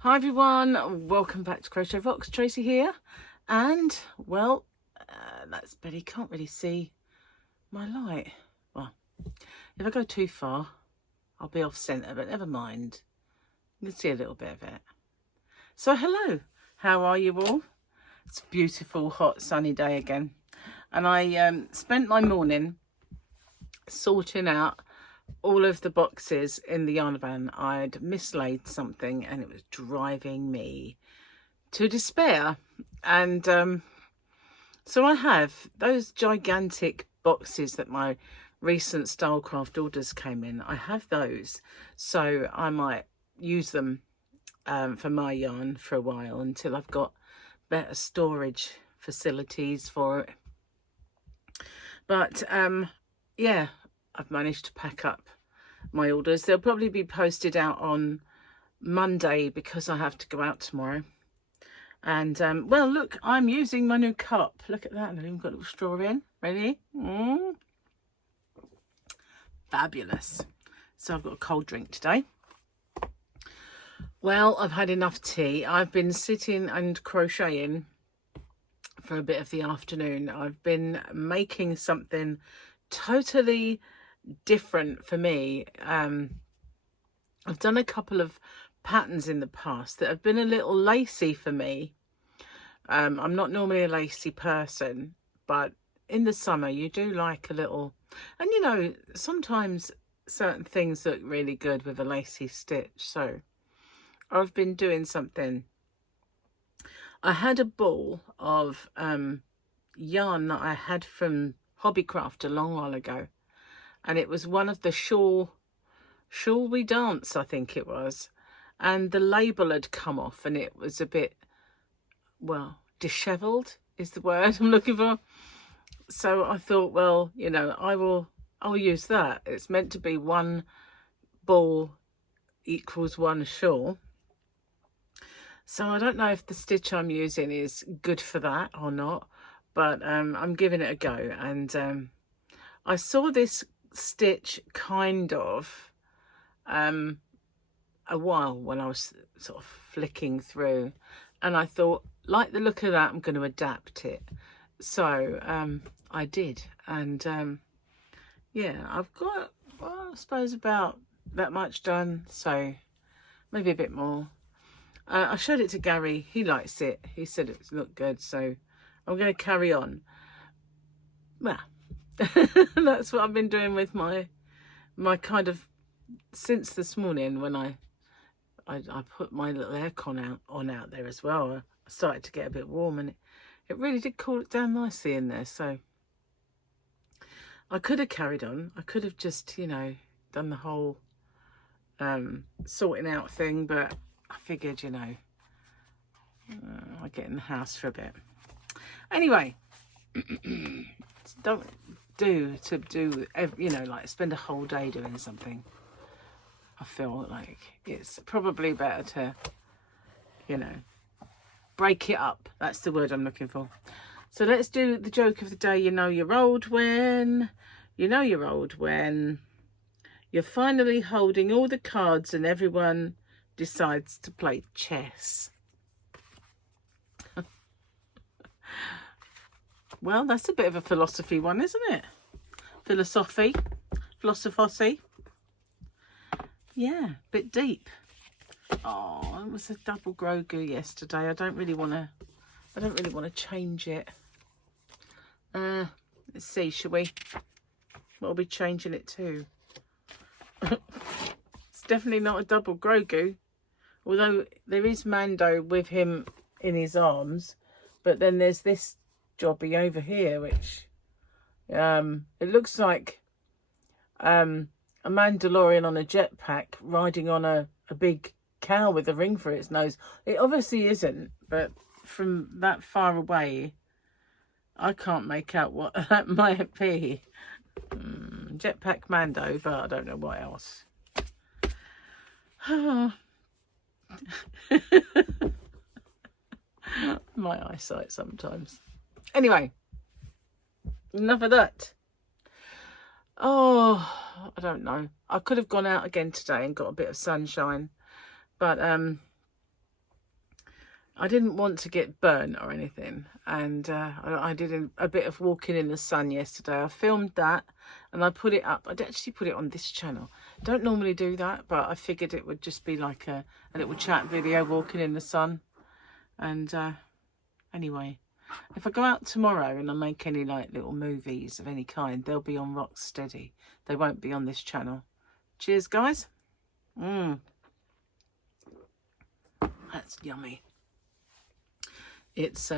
Hi everyone, welcome back to Crochet Vox. Tracy here, and well, that's better. You can't really see my light. Well, if I go too far, I'll be off centre, but never mind. You can see a little bit of it. So hello, how are you all? It's a beautiful, hot, sunny day again, and I spent my morning sorting out all of the boxes in the yarn van. I'd mislaid something and it was driving me to despair. And so I have those gigantic boxes that my recent Stylecraft orders came in. I have those, so I might use them for my yarn for a while until I've got better storage facilities for it. But yeah, I've managed to pack up my orders. They'll probably be posted out on Monday because I have to go out tomorrow. And well, look, I'm using my new cup. Look at that. I've even got a little straw in. Ready? Fabulous. So I've got a cold drink today. Well, I've had enough tea. I've been sitting and crocheting for a bit of the afternoon. I've been making something totally different for me. I've done a couple of patterns in the past that have been a little lacy for me. I'm not normally a lacy person, but in the summer you do like a little, and you know, sometimes certain things look really good with a lacy stitch. So I've been doing something. I had a ball of yarn that I had from Hobbycraft a long while ago, and it was one of the Shall We Dance, I think it was, and the label had come off and it was a bit, well, dishevelled is the word I'm looking for. So I thought, well, you know, I'll use that. It's meant to be one ball equals one shawl. So I don't know if the stitch I'm using is good for that or not, but I'm giving it a go. And I saw this stitch kind of a while when I was sort of flicking through, and I thought, like the look of that, I'm going to adapt it. So I did, and yeah, I've got, well, I suppose about that much done, so maybe a bit more. I showed it to Gary. He likes it. He said it looked good, so I'm going to carry on. Well, that's what I've been doing with my kind of, since this morning when I put my little aircon out there as well. I started to get a bit warm, and it really did cool it down nicely in there. So I could have carried on. I could have just, you know, done the whole sorting out thing, but I figured, you know, I'll get in the house for a bit. Anyway, don't do, you know, like spend a whole day doing something. I feel like it's probably better to, you know, break it up. That's the word I'm looking for. So let's do the joke of the day. You know you're old when you're finally holding all the cards and everyone decides to play chess. Well, that's a bit of a philosophy one, isn't it? Philosophy. Yeah, a bit deep. Oh, it was a double Grogu yesterday. I don't really want to change it. Let's see, shall we? What are we changing it to? It's definitely not a double Grogu. Although there is Mando with him in his arms. But then there's this jobby over here, which it looks like a Mandalorian on a jetpack riding on a big cow with a ring for its nose. It obviously isn't, but from that far away, I can't make out what that might be. Jetpack Mando, but I don't know what else. My eyesight sometimes. Anyway, enough of that. Oh, I don't know. I could have gone out again today and got a bit of sunshine, but I didn't want to get burnt or anything, and I did a bit of walking in the sun yesterday. I filmed that and I put it up. I'd actually put it on this channel. Don't normally do that, but I figured it would just be like a little chat video walking in the sun. And anyway, if I go out tomorrow and I make any like little movies of any kind, they'll be on Rocksteady. They won't be on this channel. Cheers, guys. That's yummy. It's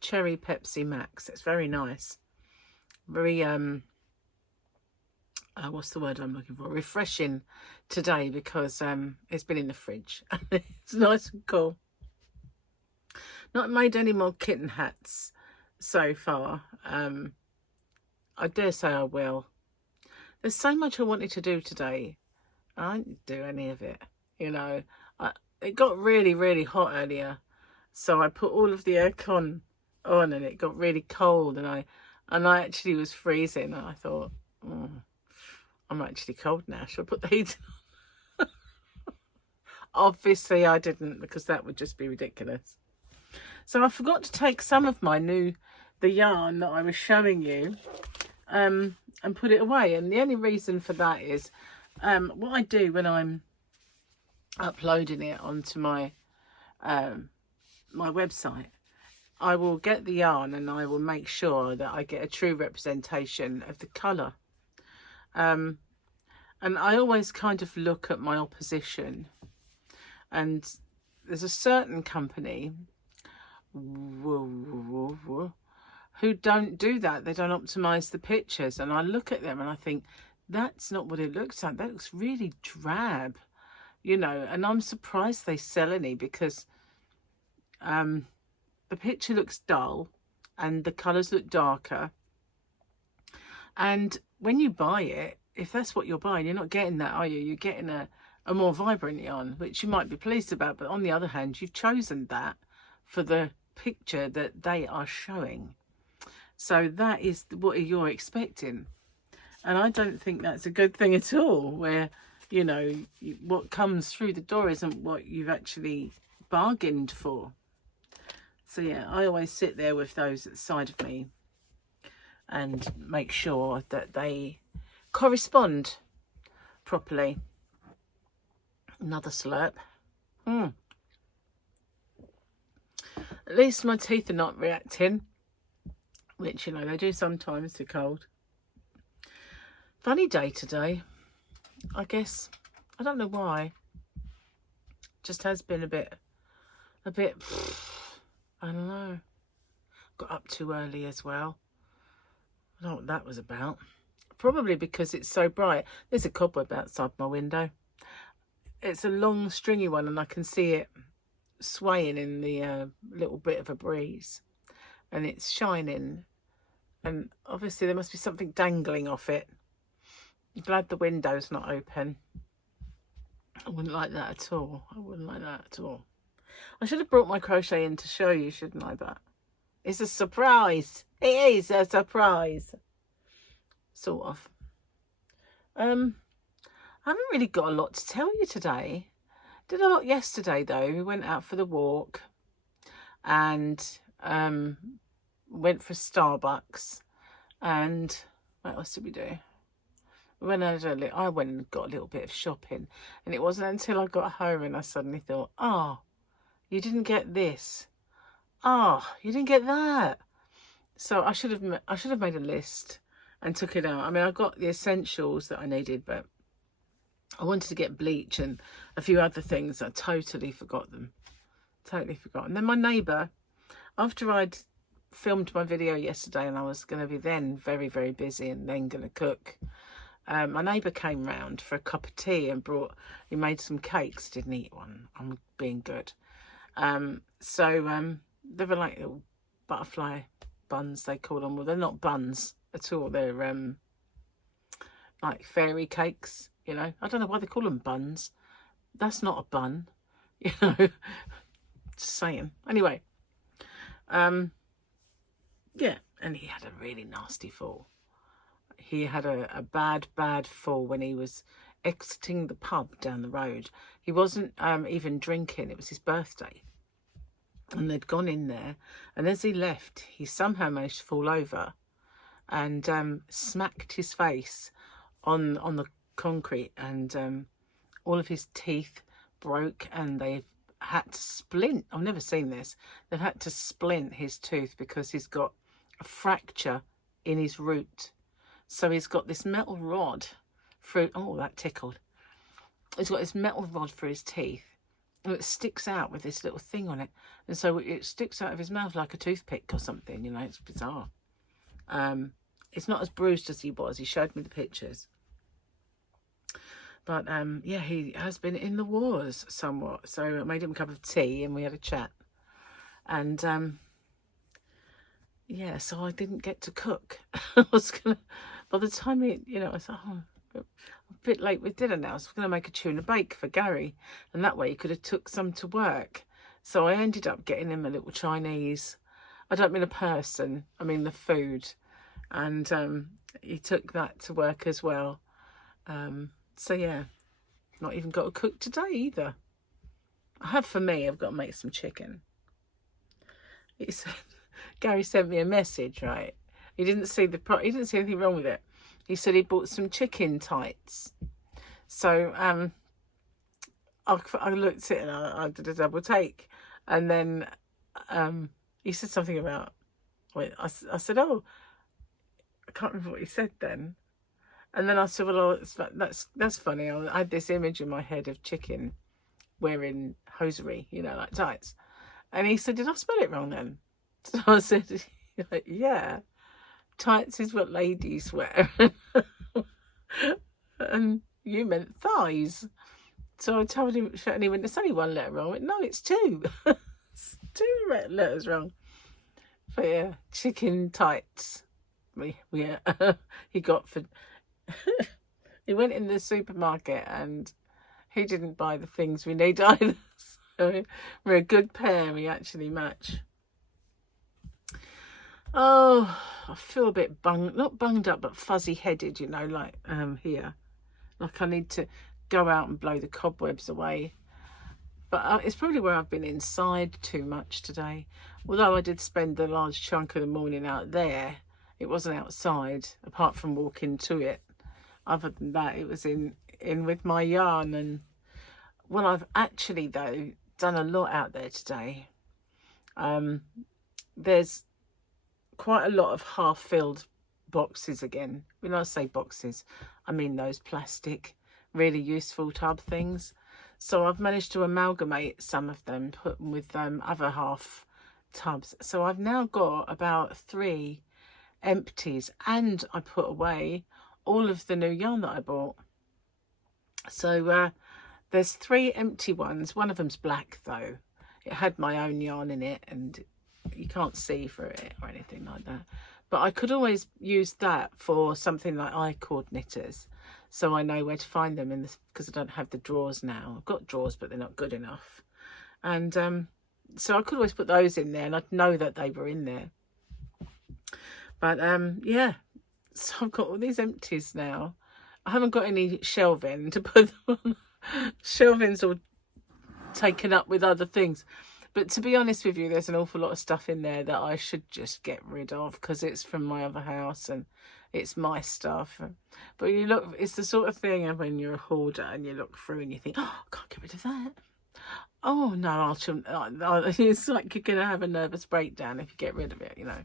cherry Pepsi Max. It's very nice. Very what's the word I'm looking for? Refreshing today, because it's been in the fridge. It's nice and cool. Not made any more kitten hats so far. I dare say I will. There's so much I wanted to do today. I didn't do any of it. You know, it got really, really hot earlier. So I put all of the aircon on and it got really cold, and I actually was freezing, and I thought, I'm actually cold now. Should I put the heat on? Obviously I didn't, because that would just be ridiculous. So I forgot to take some of the yarn that I was showing you and put it away. And the only reason for that is what I do when I'm uploading it onto my my website, I will get the yarn and I will make sure that I get a true representation of the colour. And I always kind of look at my opposition, and there's a certain company who don't do that. They don't optimize the pictures, and I look at them and I think, that's not what it looks like. That looks really drab, you know. And I'm surprised they sell any, because the picture looks dull and the colors look darker, and when you buy it, if that's what you're buying, you're not getting that, are you? You're getting a more vibrant yarn, which you might be pleased about, but on the other hand, you've chosen that for the picture that they are showing. So that is what you're expecting. And I don't think that's a good thing at all, where, you know, what comes through the door isn't what you've actually bargained for. So yeah, I always sit there with those at the side of me and make sure that they correspond properly. Another slurp. At least my teeth are not reacting, which, you know, they do sometimes to cold. Funny day today, I guess. I don't know why. Just has been a bit, I don't know. Got up too early as well. I don't know what that was about. Probably because it's so bright. There's a cobweb outside my window. It's a long stringy one, and I can see it swaying in the little bit of a breeze, and it's shining, and obviously there must be something dangling off it. I'm glad the window's not open. I wouldn't like that at all. I wouldn't like that at all. I should have brought my crochet in to show you, shouldn't I? But it's a surprise. It is a surprise. Sort of. I haven't really got a lot to tell you today. Did a lot yesterday though. We went out for the walk and went for Starbucks, and what else did we do? I went and got a little bit of shopping, and it wasn't until I got home and I suddenly thought, oh, you didn't get this. Oh, you didn't get that. So I should have made a list and took it out. I mean, I got the essentials that I needed, but I wanted to get bleach and a few other things. I totally forgot them. Totally forgot. And then my neighbour, after I'd filmed my video yesterday and I was going to be then very, very busy and then going to cook, my neighbour came round for a cup of tea and he made some cakes. Didn't eat one. I'm being good. So they were like little butterfly buns, they call them. Well, they're not buns at all. They're like fairy cakes, you know. I don't know why they call them buns. That's not a bun, you know. Just saying. Anyway, yeah, and he had a really nasty fall. He had a bad fall when he was exiting the pub down the road. He wasn't even drinking. It was his birthday. And they'd gone in there. And as he left, he somehow managed to fall over and smacked his face on the concrete. And all of his teeth broke, and they had to splint. I've never seen this. They've had to splint his tooth because he's got a fracture in his root. So he's got this metal rod through, oh, that tickled. He's got this metal rod for his teeth, and it sticks out with this little thing on it. And so it sticks out of his mouth like a toothpick or something, you know, it's bizarre. It's not as bruised as he was. He showed me the pictures. But, yeah, he has been in the wars somewhat. So I made him a cup of tea and we had a chat. And, yeah, so I didn't get to cook. I was going to, by the time he, you know, I thought, oh, a bit late with dinner now. So I was going to make a tuna bake for Gary. And that way he could have took some to work. So I ended up getting him a little Chinese. I don't mean a person, I mean the food. And he took that to work as well. So yeah, not even got to cook today either. I have for me, I've got to make some chicken. He said, Gary sent me a message, right? He didn't see anything wrong with it. He said he bought some chicken tights. So I looked at it and I did a double take. And then he said something about, wait, I said, oh, I can't remember what he said then. And then I said, well, that's funny. I had this image in my head of chicken wearing hosiery, you know, like tights. And he said, did I spell it wrong then? So I said, yeah, tights is what ladies wear. And you meant thighs. So I told him, and he went, it's only one letter wrong. I went, no, it's two. It's 2 letters wrong. But yeah, chicken tights. He got for... He went in the supermarket and he didn't buy the things we need either. So we're a good pair. We actually match. Oh, I feel a bit not bunged up, but fuzzy headed, you know, like here. Like I need to go out and blow the cobwebs away. But it's probably where I've been inside too much today. Although I did spend a large chunk of the morning out there, it wasn't outside, apart from walking to it. Other than that, it was in with my yarn. And well, I've actually, though, done a lot out there today. There's quite a lot of half-filled boxes again. When I say boxes, I mean those plastic, really useful tub things. So I've managed to amalgamate some of them, put them with other half tubs. So I've now got about 3 empties, and I put away all of the new yarn that I bought. So there's 3 empty ones. One of them's black though. It had my own yarn in it and you can't see through it or anything like that. But I could always use that for something like I-cord knitters, so I know where to find them in this, because I don't have the drawers now. I've got drawers, but they're not good enough. And so I could always put those in there and I'd know that they were in there. But yeah, so I've got all these empties now. I haven't got any shelving to put them on. Shelving's all taken up with other things. But to be honest with you, there's an awful lot of stuff in there that I should just get rid of, because it's from my other house and it's my stuff. But you look, it's the sort of thing when you're a hoarder and you look through and you think, oh, I can't get rid of that. Oh no, it's like you're going to have a nervous breakdown if you get rid of it, you know.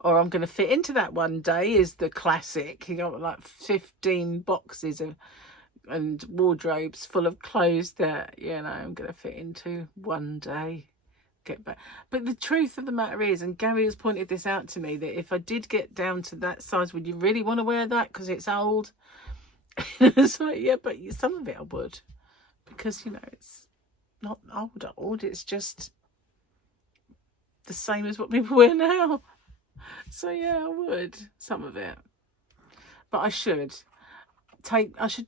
Or I'm going to fit into that one day is the classic. You got like 15 boxes of and wardrobes full of clothes that, you know, I'm going to fit into one day. Get back. But the truth of the matter is, and Gary has pointed this out to me, that if I did get down to that size, would you really want to wear that because it's old? It's like, yeah, but some of it I would, because, you know, it's not old, it's just the same as what people wear now. So yeah, I would, some of it. But I should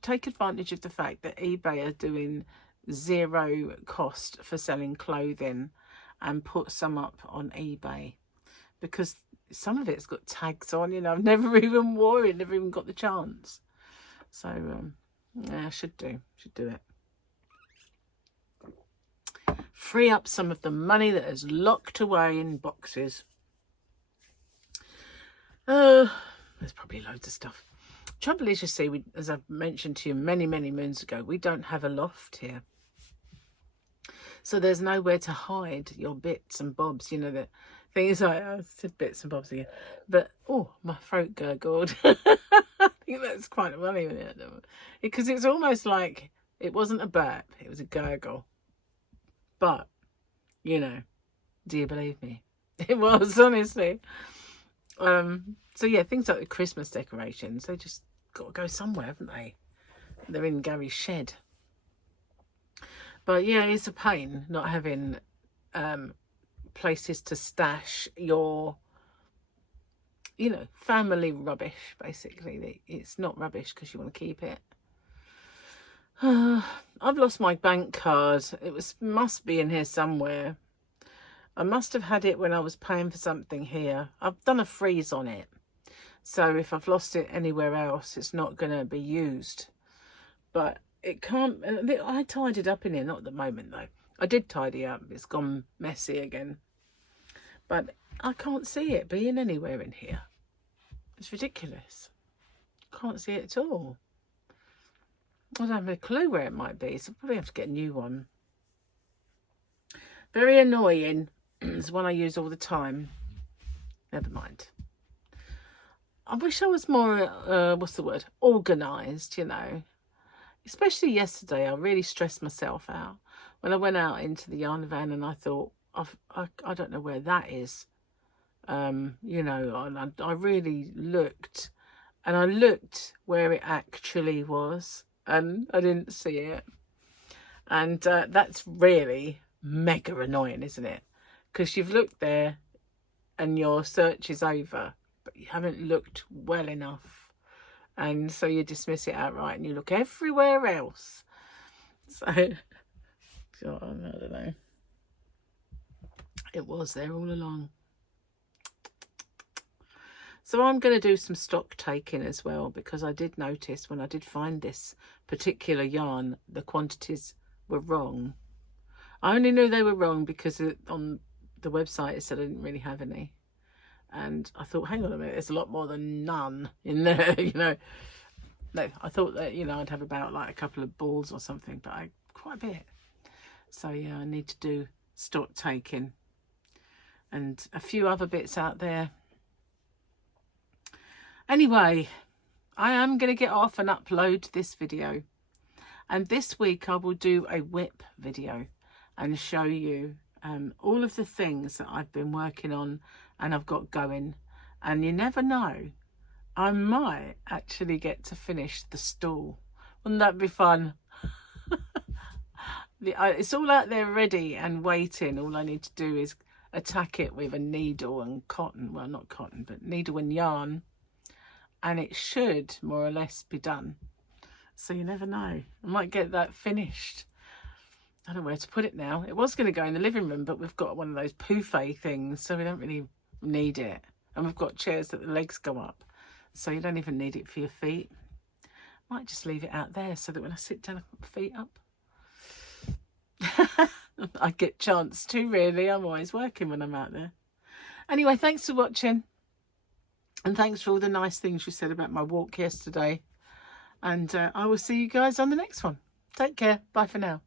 take advantage of the fact that eBay are doing 0 cost for selling clothing and put some up on eBay, because some of it's got tags on, you know, I've never even wore it, never even got the chance. So Yeah, I should do it. Free up some of the money that is locked away in boxes. There's probably loads of stuff. Trouble is, you see, as I've mentioned to you many moons ago, we don't have a loft here. So there's nowhere to hide your bits and bobs, you know, the things like, I said bits and bobs again. But, oh, my throat gurgled. I think that's quite funny, isn't it? Because it's almost like it wasn't a burp, it was a gurgle. But, you know, do you believe me? It was, honestly. So yeah, things like the Christmas decorations, they just got to go somewhere, haven't they? They're in Gary's shed. But yeah, it's a pain not having places to stash your, you know, family rubbish, basically. It's not rubbish because you want to keep it. I've lost my bank card. It must be in here somewhere. I must have had it when I was paying for something here. I've done a freeze on it. So if I've lost it anywhere else, it's not going to be used. But it can't... I tidied up in here, not at the moment though. I did tidy up. It's gone messy again. But I can't see it being anywhere in here. It's ridiculous. Can't see it at all. I don't have a clue where it might be, so I'll probably have to get a new one. Very annoying. It's one I use all the time. Never mind. I wish I was more, what's the word, organised, you know. Especially yesterday, I really stressed myself out. When I went out into the yarn van and I thought, I don't know where that is. You know, I really looked. And I looked where it actually was. And I didn't see it. And that's really mega annoying, isn't it? Because you've looked there and your search is over, but you haven't looked well enough. And so you dismiss it outright and you look everywhere else. So, I don't know. It was there all along. So I'm going to do some stock taking as well, because I did notice when I did find this particular yarn, the quantities were wrong. I only knew they were wrong because on the website it said I didn't really have any. And I thought, hang on a minute, there's a lot more than none in there, you know. No, I thought that, you know, I'd have about like a couple of balls or something, but quite a bit. So yeah, I need to do stock taking and a few other bits out there. Anyway, I am going to get off and upload this video. And this week I will do a WIP video and show you all of the things that I've been working on and I've got going. And you never know, I might actually get to finish the stall. Wouldn't that be fun? It's all out there ready and waiting. All I need to do is attack it with a needle and cotton. Well, not cotton, but needle and yarn. And it should more or less be done. So you never know. I might get that finished. I don't know where to put it now. It was going to go in the living room, but we've got one of those poufet things, so we don't really need it. And we've got chairs that the legs go up, so you don't even need it for your feet. Might just leave it out there so that when I sit down, I put my feet up. I get chance to, really. I'm always working when I'm out there. Anyway, thanks for watching. And thanks for all the nice things you said about my walk yesterday. And I will see you guys on the next one. Take care. Bye for now.